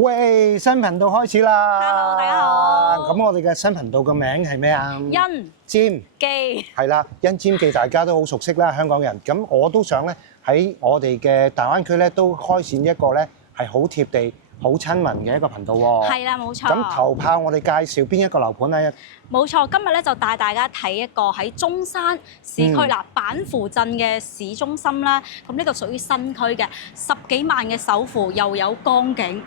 喂，新頻道開始啦 Hello，大家好。咁我哋嘅新頻道嘅名係咩啊？甄尖記係啦，甄尖記大家都好熟悉啦，香港人。咁我都想咧喺我哋嘅大灣區咧都開展一個咧係好貼地、好親民嘅一個頻道喎。係啦，冇錯。咁頭炮我哋介紹邊一個樓盤咧？冇錯，今日咧就帶大家睇一個喺中山市區嗱，板符鎮嘅市中心啦。咁呢度屬於新區嘅10幾萬嘅首付，又有江景。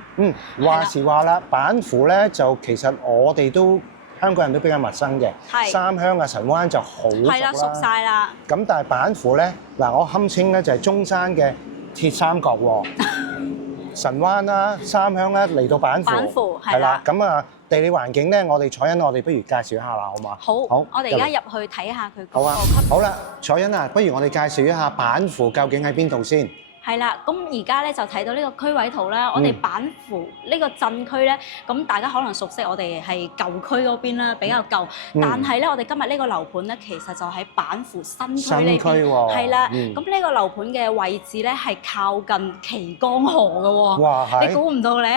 話時話啦，板符咧就其實我哋都香港人都比較陌生嘅，三鄉啊、神灣就好熟啦。係啦，熟晒啦。咁但係板符咧，嗱我堪稱咧就係中山嘅鐵三角喎。神灣啦、三鄉咧嚟到板符，係啦。咁啊，地理環境咧，我哋彩欣，我哋不如介紹一下啦，好嘛？好，我哋而家入去睇下佢個級。好啦，彩欣啊，不如我哋介紹一下板符究竟喺邊度先？係啦，咁而家咧就睇到呢個區位圖啦。我哋板符呢個鎮區咧，咁大家可能熟悉我哋係舊區嗰邊啦，比較舊。但係咧，我哋今日呢個樓盤咧，其實就喺板符新區呢邊。係啦，咁呢個樓盤嘅位置咧係靠近旗江河嘅喎。哇！你估唔到咧？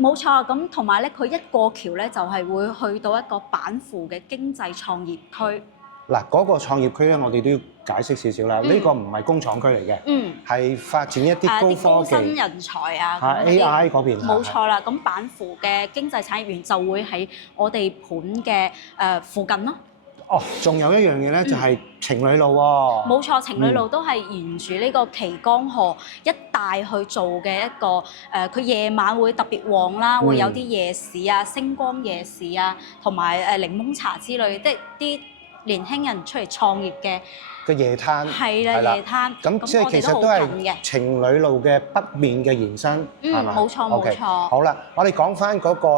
冇錯，咁同埋咧，佢一過橋咧就係會去到一個板符嘅經濟創業區。嗱，嗰個創業區咧，我哋都要解釋少少啦。呢個唔係工廠區嚟嘅，係發展一啲高科技、高新人才啊，AI 嗰邊。冇錯啦，咁板符嘅經濟產業園就會喺我哋盤嘅附近咯。哦，仲有一樣嘢咧，就係情侶路喎。冇錯，情侶路都係沿住呢個旗江河一帶去做嘅一個佢夜晚會特別旺啦，會有啲夜市啊、星光夜市啊，同埋檸檬茶之類，即係啲年輕人出嚟創業嘅夜攤，係啦，夜攤。咁即係其實都係情侶路嘅北面嘅延伸，係嘛？冇錯冇錯。好啦，我哋講翻嗰個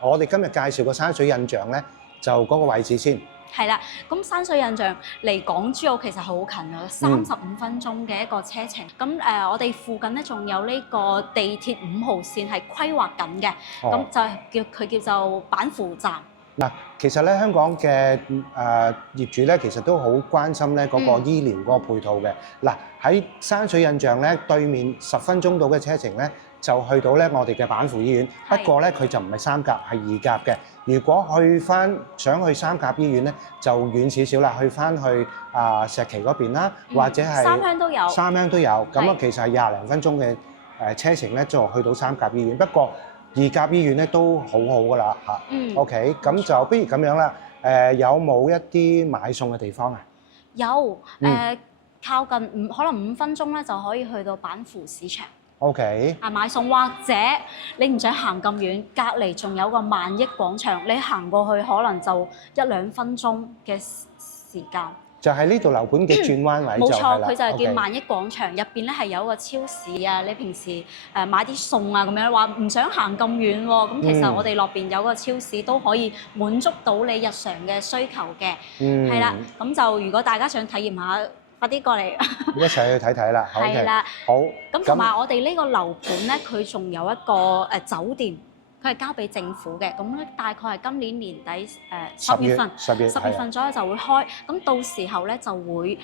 我哋今日介紹個山水印象咧，就嗰個位置先。係啦，咁山水印象離港珠澳其實好近啊，35分鐘嘅一個車程。咁我哋附近咧仲有呢個地鐵5號線係規劃緊嘅，咁就叫做板符站。嗱，其實咧香港嘅業主咧，其實都好關心咧嗰個醫療嗰個配套嘅。嗱，喺山水印象咧對面10分鐘到嘅車程咧，就去到咧我哋嘅板符醫院。不過咧佢就唔係三甲，係2甲嘅。如果想去三甲醫院咧，就遠少少啦，去翻去石岐嗰邊啦，或者係三鄉都有。三鄉都有，咁啊其實係20零分鐘嘅車程咧，就去到三甲醫院。不過2甲醫院咧都好好噶啦嚇。OK， 咁就不如咁樣啦。有冇一啲買餸嘅地方啊？有靠近可能5分鐘咧就可以去到板符市場。OK。買餸或者你唔想行咁遠，隔離仲有個萬億廣場，你行過去可能就1-2分鐘嘅時間。就係呢度樓盤嘅轉彎位就係啦。冇錯，佢就係叫萬億廣場，入邊咧係有一個超市啊。你平時買啲餸啊咁樣，話唔想行咁遠喎，咁其實我哋落邊有個超市都可以滿足到你日常嘅需求嘅。係啦，咁就如果大家想體驗下，快啲過嚟一齊去睇睇啦。係啦，好。咁同埋我哋呢個樓盤咧，佢仲有一個酒店，佢係交俾政府嘅。咁咧大概係今年年底10月份左右就會開。咁到時候咧就會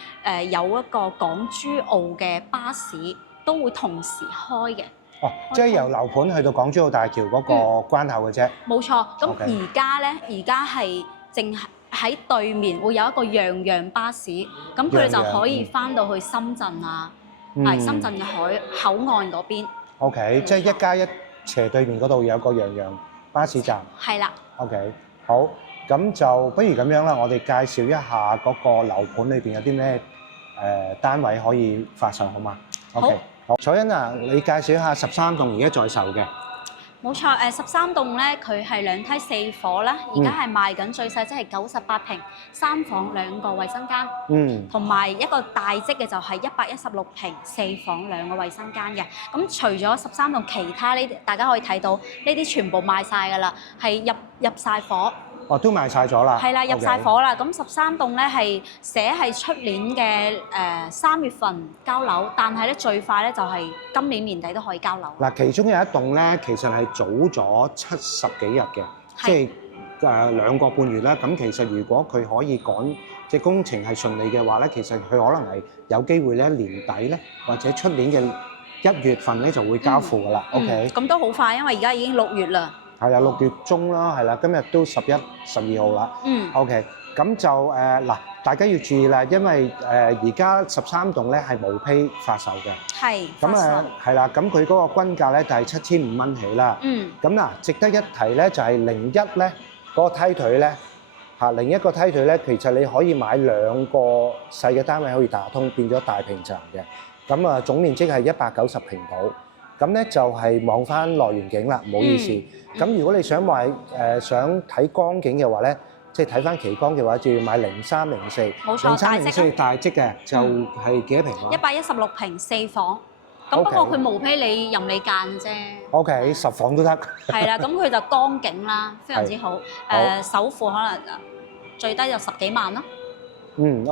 有一個港珠澳嘅巴士都會同時開嘅。哦，即係由樓盤去到港珠澳大橋嗰個關口嘅啫。冇錯。咁而家係淨係喺對面會有一個洋洋巴士，咁佢哋就可以翻到去深圳啊，深圳嘅口岸嗰邊。OK， 即係1+1斜對面嗰度有個洋洋巴士站。係啦。OK， 好，咁就不如咁樣啦，我哋介紹一下嗰個樓盤裏邊有啲咩單位可以發售，好嗎？好。好，彩欣啊，你介紹一下13棟而家在售嘅。冇錯，13棟咧，佢係2梯4伙啦，而家係賣緊最細，即係98平，3房2個衛生間，同埋一個大積嘅就係116平4房2個衛生間嘅。咁除咗13棟，其他呢，大家可以睇到呢啲全部賣晒㗎啦，係入晒伙。哦，都賣晒咗啦。係啦，入晒伙啦。咁13棟咧係寫係出年嘅3月份交樓，但係咧最快咧就係今年年底都可以交樓。嗱，其中有一棟咧，其實係早咗70幾日嘅，即係2個半月啦。咁其實如果佢可以趕即係工程係順利嘅話咧，其實佢可能係有機會咧年底咧，或者出年嘅1月份咧就會交付㗎啦。OK。咁都好快，因為而家已經6月啦。係啊，6月中啦，係啦，今日都11、12號啦。OK。咁就嗱，大家要注意啦，因為而家13棟咧係無批發售嘅。係。咁係啦，咁佢嗰個均價咧就係7500蚊起啦。咁嗱，值得一提咧就係01咧嗰個梯隊咧嚇，另一個梯隊咧其實你可以買2個細嘅單位可以打通，變咗大平層嘅。咁啊，總面積係190平度。咁咧就係望翻內園景啦，唔好意思。咁如果你想買想睇光景嘅話咧，即係睇翻期光嘅話，就要買03、04。冇錯，大積大積嘅就係幾多平啊？116平4房。咁不過佢無批你任你間啫。OK， 10房都得。係啦，咁佢就光景啦，非常之好。首付可能最低就10幾萬咯。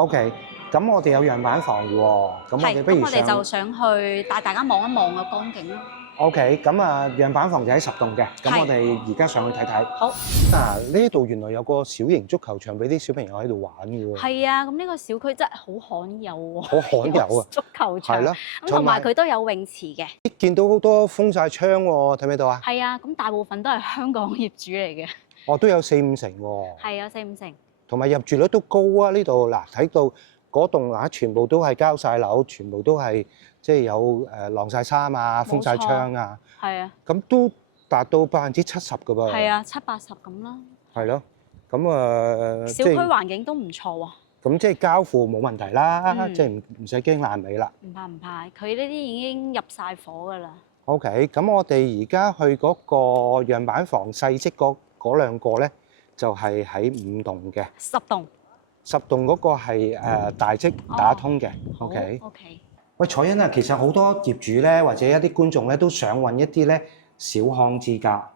OK。咁我哋有樣板房嘅喎，咁我哋不如我哋就想去帶大家望一望個光景咯。OK，咁啊，樣板房就喺10棟嘅，咁我哋而家上去睇睇。好。呢度原來有個小型足球場俾啲小朋友喺度玩嘅喎。係啊，咁呢個小區真係好罕有喎。好罕有啊！足球場。係咯。咁同埋佢都有泳池嘅。見到好多封曬窗喎，睇唔睇到啊？係啊，咁大部分都係香港業主嚟嘅。都有4、5成喎。係啊，4、5成。同埋入住率都高啊！呢度嗱睇到。嗰棟全部都係交晒樓，全部都係即係有晾晒衫啊，封晒窗啊。係啊。咁都達到70%㗎噃。係啊，70、80咁啦。係咯。咁小區環境都唔錯喎。咁即係交付冇問題啦，即係唔使驚爛尾啦。唔怕，佢呢啲已經入晒伙㗎啦。OK，咁我哋而家去嗰個樣板房細積嗰2個咧，就係喺5棟嘅。10棟。10棟嗰個係大積打通嘅。OK。喂，彩欣啊，其實好多業主咧，或者一啲觀眾咧，都想揾一啲咧小康之家。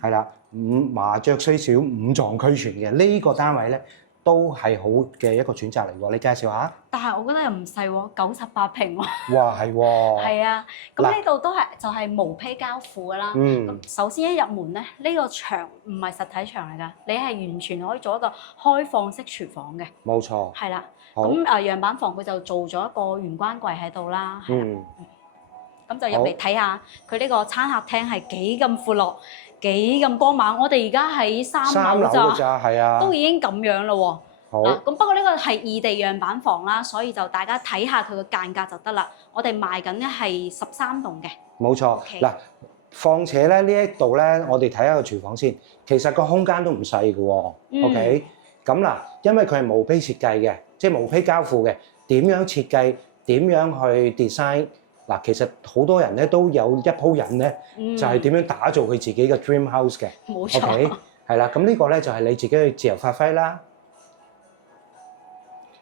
係啦，麻雀雖小，五臟俱全嘅呢個單位咧，都係好嘅一個選擇嚟喎。你介紹下。但係我覺得又唔細喎，98平喎。哇，係喎。係啊，咁呢度都係就係無批交付㗎啦。咁首先一入門咧，呢個牆唔係實體牆嚟㗎，你係完全可以做一個開放式廚房嘅。冇錯。係啦。咁樣板房佢就做咗一個玄關櫃喺度啦。咁就入嚟睇下佢呢個餐客廳係幾咁闊落，幾咁光猛。我哋而家喺3樓咋，係啊，都已經咁樣啦喎。好。咁不過呢個係異地樣板房啦，所以就大家睇下佢個間隔就得啦。我哋賣緊嘅係13棟嘅。冇錯。嗱，況且咧呢一度咧，我哋睇下個廚房先。其實個空間都唔細嘅喎。OK。咁嗱，因為佢係無批設計嘅，即係無批交付嘅。點樣設計？點樣去 design？嗱，其實好多人咧都有一鋪癮咧，就係點樣打造佢自己嘅 dream house 嘅。冇錯。OK。係啦，咁呢個咧就係你自己去自由發揮啦。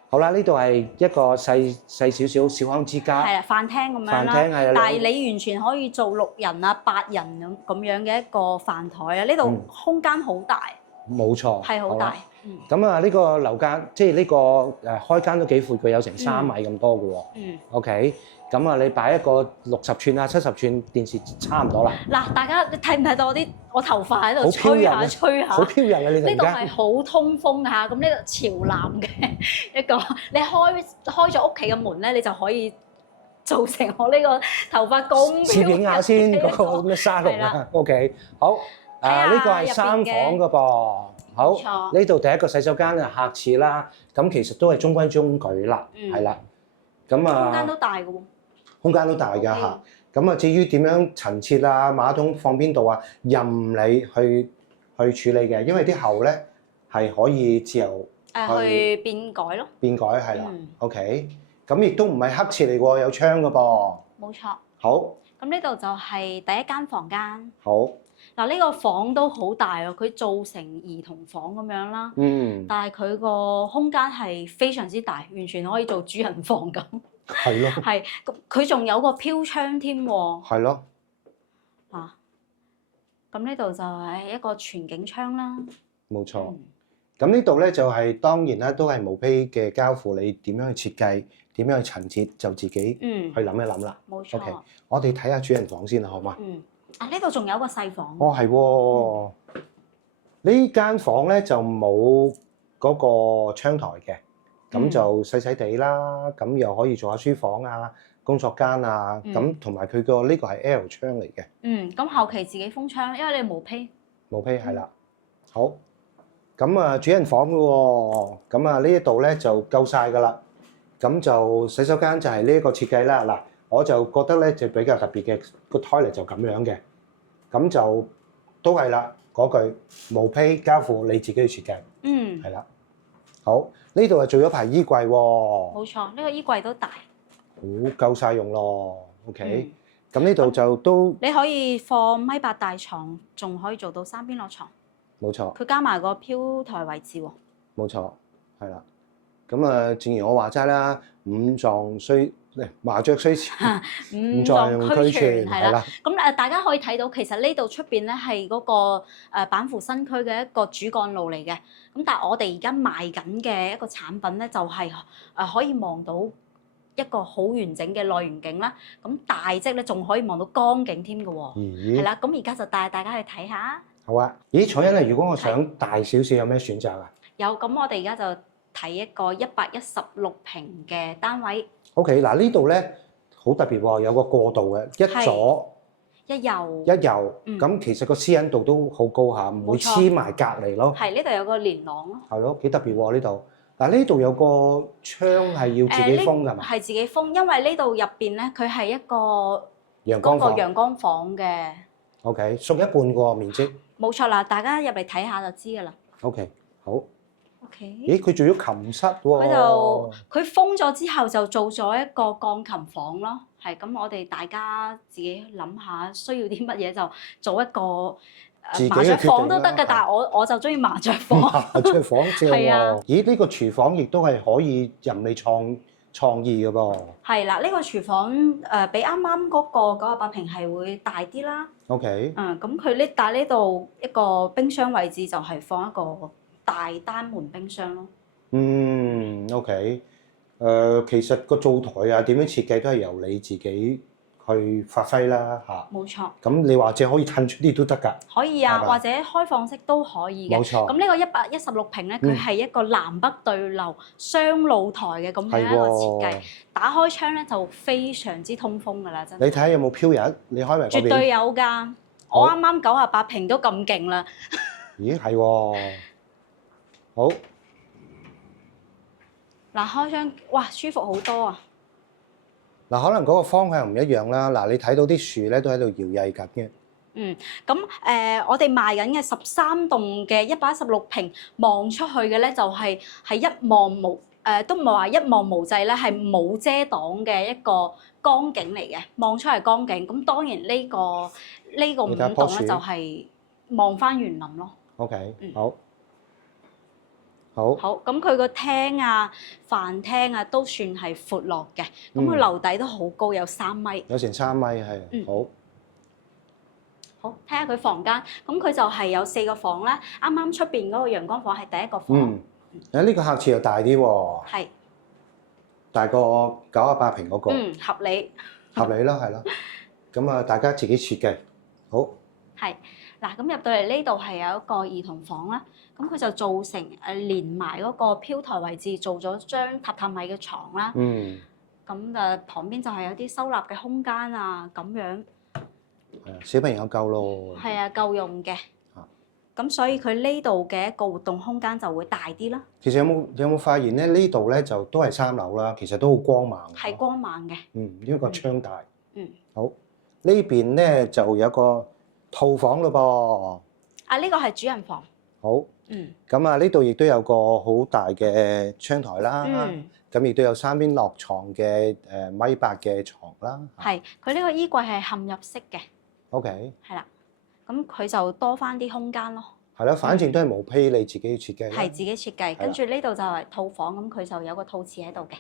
好啦，呢度係一個細少少小康之家。係啊，飯廳咁樣啦。飯廳係。但係你完全可以做6人啊、8人咁樣嘅一個飯台啊！呢度空間好大。冇錯。係好大。咁啊，呢個樓間即係呢個開間都幾闊，佢有成3米咁多嘅喎。OK。咁啊，你擺一個60寸啊、70寸電視差唔多啦。嗱，大家你睇唔睇到我頭髮喺度吹下吹下？好飄逸啊！你呢度係好通風㗎，咁呢個朝南嘅一個，你開咗屋企嘅門咧，你就可以造成我呢個頭髮咁。攝影下先嗰個咩沙龍啊？OK，好。呢個係3房㗎噃。好。冇錯。呢度第一個洗手間啊，客廁啦，咁其實都係中規中矩啦，係啦。咁啊。空間都大㗎喎。空間都大㗎嚇，咁啊至於點樣陳設啊、馬桶放邊度啊，任你去處理嘅，因為啲喉咧係可以自由去變改咯。變改係啦，OK，咁亦都唔係黑廁嚟喎，有窗㗎噃。冇錯。好。咁呢度就係第一間房間。好。嗱，呢個房都好大喎，佢做成兒童房咁樣啦。但係佢個空間係非常之大，完全可以做主人房咁。係咯，係咁，佢仲有個飄窗添喎。係咯，啊，咁呢度就係一個全景窗啦。冇錯，咁呢度咧就係當然啦，都係無批嘅交付，你點樣去設計，點樣去陳設，就自己去諗一諗啦。冇錯。OK，我哋睇下主人房先啦，好嗎？呢度仲有個細房。哦，係喎，呢間房咧就冇嗰個窗台嘅。咁就細細地啦，咁又可以做下書房啊，嗰工作間啊，咁同埋佢個呢個係 L 窗嚟嘅。咁後期自己封窗，因為你毛坯。毛坯係啦。好，咁啊主人房嘅喎，咁啊呢一度咧就夠晒㗎啦。咁就洗手間就係呢一個設計啦。嗱，我就覺得咧就比較特別嘅個 toilet 就咁樣嘅，咁就都係啦嗰句毛坯交付你自己去設計。係啦。好，呢度係做咗排衣櫃喎。冇錯，呢個衣櫃都大。好夠晒用咯。OK，咁呢度就都你可以放米8大床，仲可以做到3邊落床。冇錯。佢加埋個飄台位置喎。冇錯，係啦。咁啊，正如我話齋啦，麻雀雖小，五臟俱全係啦。咁大家可以睇到，其實呢度出邊咧係嗰個板湖新區嘅一個主幹路嚟嘅。咁但係我哋而家賣緊嘅一個產品咧，就係可以望到一個好完整嘅內園景啦。咁大則咧仲可以望到江景添嘅喎。係啦，咁而家就帶大家去睇下。好啊。咦，楚欣啊，如果我想大少少，有咩選擇啊？有，咁我哋而家就睇一個116平嘅單位。OK， 嗱呢度咧好特別喎，有個過渡嘅，一左一右。咁其實個私隱度都好高下，唔會黐埋隔離咯。係，呢度有個連廊咯。係咯，幾特別喎呢度。嗱呢度有個窗係要自己封㗎嘛？係自己封，因為呢度入邊咧，佢係一個陽光房嘅。OK， 縮一半個面積。冇錯啦，大家入嚟睇下就知㗎啦。OK， 好。OK。咦，佢做咗琴室喎。佢封咗之後就做咗一個鋼琴房咯。係，咁我哋大家自己諗下需要啲乜嘢就做一個麻雀房都得㗎，但係我就中意麻雀房。麻雀房正喎。係啊。咦，呢個廚房亦都係可以任你創意㗎噃。係啦，呢個廚房比啱啱嗰個98平係會大啲啦。OK。咁但係呢度一個冰箱位置就係放一個大單門冰箱咯。OK。其實個灶台啊點樣設計都係由你自己去發揮啦嚇。冇錯。咁你或者可以褪出啲都得㗎。可以啊，或者開放式都可以嘅。冇錯。咁呢個116平咧，佢係一個南北對流雙露台嘅咁樣一個設計。打開窗咧就非常之通風㗎啦，真係。你睇下有冇飄逸？你開埋嗰邊。絕對有㗎，我啱啱98平都咁勁啦。咦，係喎。好。嗱，開窗，哇，舒服好多啊！嗱，可能嗰個方向唔一樣啦。嗱，你睇到啲樹咧都喺度搖曳緊嘅。咁我哋賣緊嘅13棟嘅116平，望出去嘅咧就係一望無都唔係話一望無際咧，係冇遮擋嘅一個江景嚟嘅，望出係江景。咁當然呢個5棟咧就係望翻園林咯。OK，好，咁佢個廳啊、飯廳啊都算係闊落嘅，咁佢樓底都好高，有3米。有成3米係。好，睇下佢房間，咁佢就係有4個房啦。啱啱出邊嗰個陽光房係第一個房。呢個客廁又大啲喎。係。大過98平嗰個。合理。合理啦，係啦。咁啊，大家自己設計。好。係。嗱，咁入到嚟呢度係有一個兒童房啦，咁佢就做成連埋嗰個飄台位置，做咗張榻榻米嘅床啦。咁旁邊就係有啲收納嘅空間啊，咁樣。小朋友夠咯。係啊，夠用嘅。咁所以佢呢度嘅一個活動空間就會大啲啦。其實有冇發現咧？呢度咧就都係3樓啦，其實都好光猛。係光猛嘅。因為個窗大。好，呢邊咧就有個套房咯噃。呢個係主人房。好。咁啊，呢度亦都有個好大嘅窗台啦。咁亦都有3邊落床嘅1.8米嘅床啦。係，佢呢個衣櫃係嵌入式嘅。OK。係啦，咁佢就多翻啲空間咯。係啦，反正都係毛坯你自己設計。係自己設計，跟住呢度就係套房，咁佢就有個套廁喺度嘅。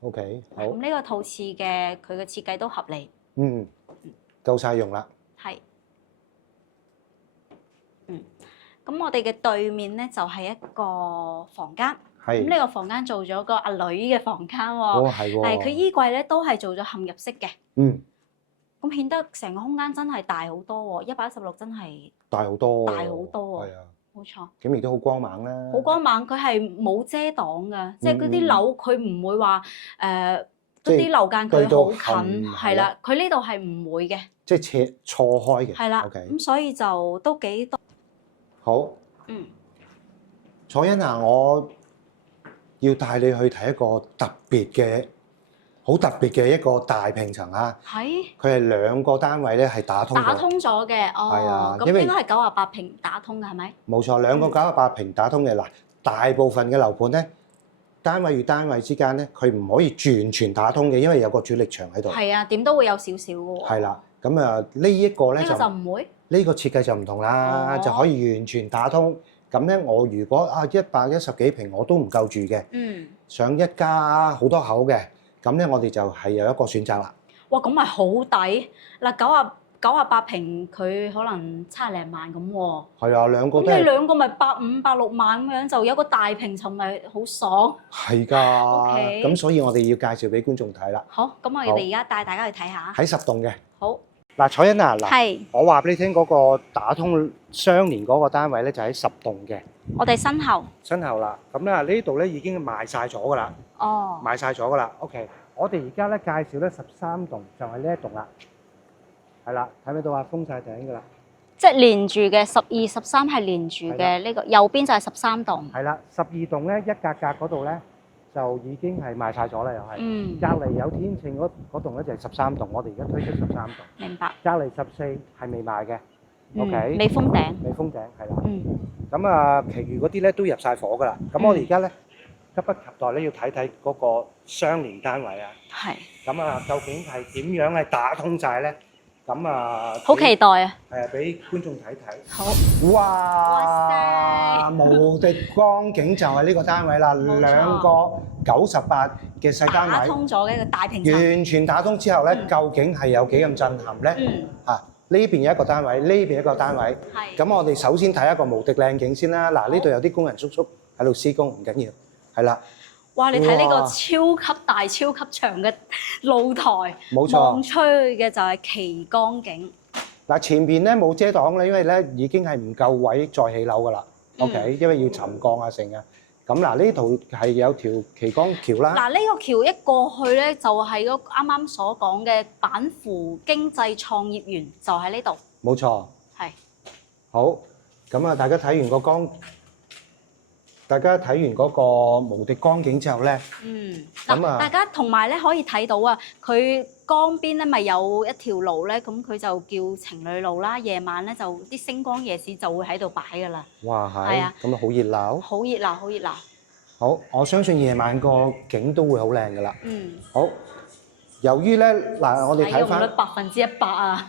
OK， 好。咁呢個套廁嘅佢嘅設計都合理。夠晒用啦。係。咁我哋嘅對面咧就係一個房間。係。咁呢個房間做咗個阿女嘅房間喎。係喎。係佢衣櫃咧都係做咗嵌入式嘅。咁顯得成個空間真係大好多喎，116真係大好多。大好多啊！係啊。冇錯。咁亦都好光猛啦。好光猛，佢係冇遮擋㗎，即係嗰啲樓佢唔會話嗰啲樓間距好近，對到係啦，佢呢度係唔會嘅，即係錯開嘅。係啦， OK，咁所以就都幾多。好，嗯，楚欣啊，我要帶你去睇一個好特別嘅一個大平層啊！係，佢係2個單位咧係打通咗嘅，係啊咁因為應該係98平打通嘅係咪？冇錯，2個98平打通嘅嗱，大部分嘅樓盤咧，單位與單位之間咧，佢唔可以完全打通嘅，因為有個主力牆喺度。係啊，點都會有少少嘅喎。係啦，咁啊呢一個咧呢個就唔會。呢個設計就唔同啦，就可以完全打通。咁咧，我如果110幾平我都唔夠住嘅，想一家好多口嘅，咁咧我哋就係有一個選擇啦。哇，咁咪好抵嗱，98平佢可能70零萬咁喎。係啊，2個都咁你係。2個咪150、160萬咁樣，就有個大平層咪好爽。係㗎。 OK 咁所以我哋要介紹俾觀眾睇啦。好，咁我哋而家帶大家去睇下。喺10棟嘅。好。嗱，楚欣啊，係。我話俾你聽嗰個打通相連嗰個單位咧，就喺10棟嘅。我哋身後。身後啦，咁咧呢度咧已經賣晒咗㗎啦。哦。賣晒咗㗎啦。OK，我哋而家咧介紹咧13棟，就係呢一棟啦。係啦，睇唔睇到啊？封晒頂㗎啦。即係連住嘅12、13係連住嘅呢個，右邊就係13棟。係啦，12棟咧一格格嗰度咧就已經係賣晒咗啦，又係。隔離有天秤嗰棟咧就係13棟，我哋而家推出13棟。明白。隔離14係未賣嘅。OK。未封頂。未封頂，係啦。咁啊，其餘嗰啲咧都入晒伙㗎啦。咁我哋而家咧急不及待咧要睇睇嗰個相連單位啊。係。咁啊，究竟係點樣係打通晒咧？咁啊，好期待啊！係啊，俾觀眾睇睇。好。哇！無敵光景就係呢個單位啦，2個98嘅細單位。打通咗嘅一個大平層。完全打通之後咧，究竟係有幾咁震撼咧？呢邊有一個單位，呢邊一個單位。係。咁我哋首先睇一個無敵靚景先啦。嗱，呢度有啲工人叔叔喺度施工，唔緊要。係啦。哇！你睇呢個超級大、超級長嘅露台，冇錯，望出去嘅就係奇光景。嗱，前邊咧冇遮擋啦，因為咧已經係唔夠位再起樓噶啦。OK，因為要沉降啊成啊。咁嗱，呢度係有條奇光橋啦。嗱，呢個橋一過去咧，就係嗰啱啱所講嘅板扶經濟創業園，就喺呢度。冇錯。係。好。咁啊，大家睇完嗰個無敵光景之後咧，嗱，大家同埋咧可以睇到啊，佢江邊咧咪有一條路咧，咁佢就叫情侶路啦。夜晚咧就啲星光夜市就會喺度擺噶啦。哇，係啊，咁啊好熱鬧。好熱鬧，好熱鬧。好，我相信夜晚個景都會好靚噶啦。好，由於咧嗱，我哋睇翻使用率100%啊。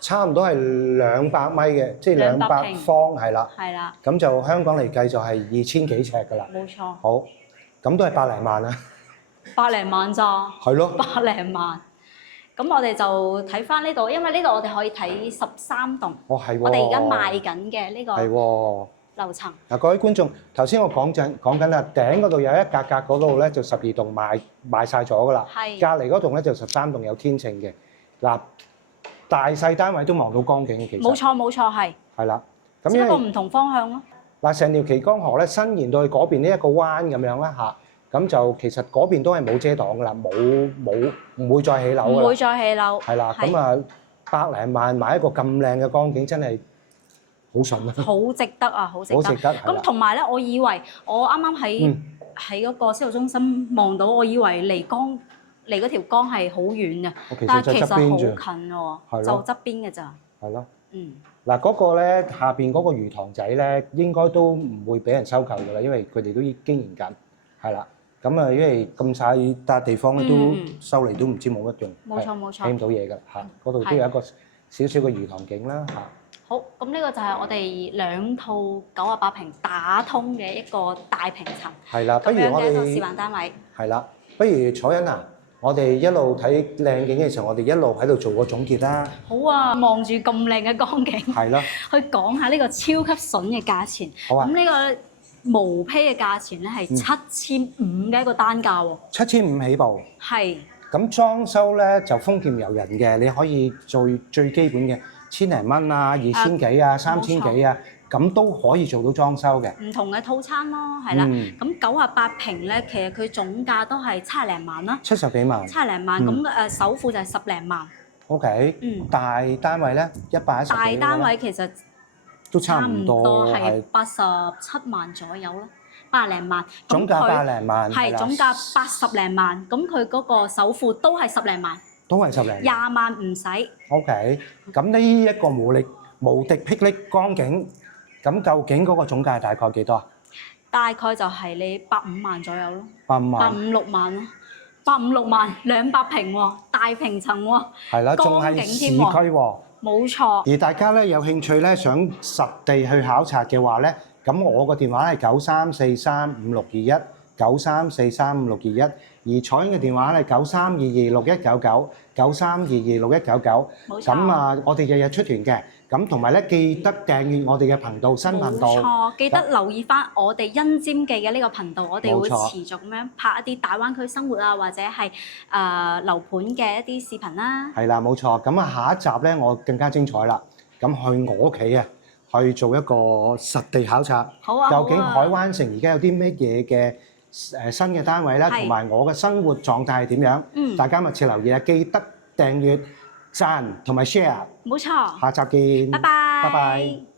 差唔多係200米嘅，即係200方係啦。係啦。咁就香港嚟計就係2000幾尺㗎啦。冇錯。好，咁都係百零萬啦。百零萬咋？係咯。百零萬。咁我哋就睇翻呢度，因為呢度我哋可以睇13棟。哦，係喎。我哋而家賣緊嘅呢個係喎樓層。嗱，各位觀眾，頭先我講緊啦，頂嗰度有一格格嗰度咧就12棟賣晒咗㗎啦。係。隔離嗰棟咧就13棟有天秤嘅。嗱。大細單位都望到光景嘅，其實冇錯，係。係啦，咁只不過唔同方向咯。嗱，成條奇江河咧伸延到去嗰邊呢一個彎咁樣啦嚇，咁就其實嗰邊都係冇遮擋噶啦，唔會再起樓㗎啦。唔會再起樓。係啦，咁啊百零萬買一個咁靚嘅光景，真係好順啊！好值得啊，好值得。好值得。咁同埋咧，我以為我啱啱喺嗰個銷售中心望到，我以為離嗰條江係好遠嘅，但係其實好近喎，就側邊嘅咋。係咯。嗱，嗰個咧下邊嗰個魚塘仔咧，應該都唔會俾人收購㗎啦，因為佢哋都經營緊。係啦。咁啊，因為咁細笪地方咧，都收嚟都唔知冇乜用。冇錯冇錯。起唔到嘢㗎嚇，嗰度都有一個少少嘅魚塘景啦嚇。好，咁呢個就係我哋2套98平打通嘅一個大平層。係啦，不如我哋咁樣嘅一個示範單位。係啦，不如楚欣啊！我哋一路睇靚景嘅時候，我哋一路喺度做個總結啦。好啊，望住咁靚嘅光景，係咯，去講下呢個超級筍嘅價錢。好啊。咁呢個毛坯嘅價錢咧係7500嘅一個單價喎。7500起步。係。咁裝修咧就豐儉由人嘅，你可以做最基本嘅1000零蚊啊、2000幾啊、3000幾啊，咁都可以做到裝修嘅。唔同嘅套餐咯，係啦。嗯咁98平咧，其實佢總價都係70零萬啦， 70幾萬。 70零萬。咁首付就係10零萬。 OK。大單位咧110幾大咧單位其實都差唔多係87萬左右啦，80零萬。總價80零萬。係總價80零萬，咁佢嗰個首付都係10零萬，都係10零萬。20萬唔使。 OK。咁呢一個無敵霹靂光景，咁究竟嗰個總價大概幾多啊？大概就係你85萬左右咯85萬。 85、6萬咯，85、6萬200平喎，大平層喎，係啦，仲係市區喎。冇錯。而大家咧有興趣咧想實地去考察嘅話咧，咁我個電話係93435621 93435621，而彩英嘅電話係93226199 93226199。冇錯。咁啊，我哋日日出團嘅，咁同埋咧記得訂閱我哋嘅頻道新頻道。冇錯，記得留意翻我哋甄尖記嘅呢個頻道，我哋會持續咁樣拍一啲大灣區生活啊，或者係樓盤嘅一啲視頻啦。係啦，冇錯。咁啊，下一集咧我更加精彩啦。咁去我屋企啊，去做一個實地考察。好啊。究竟海灣城而家有啲咩嘢嘅新嘅單位啦，同埋我嘅生活狀態係點樣？大家密切留意啊！記得訂閱、讚同埋 share。冇錯。下集見。拜拜。拜拜。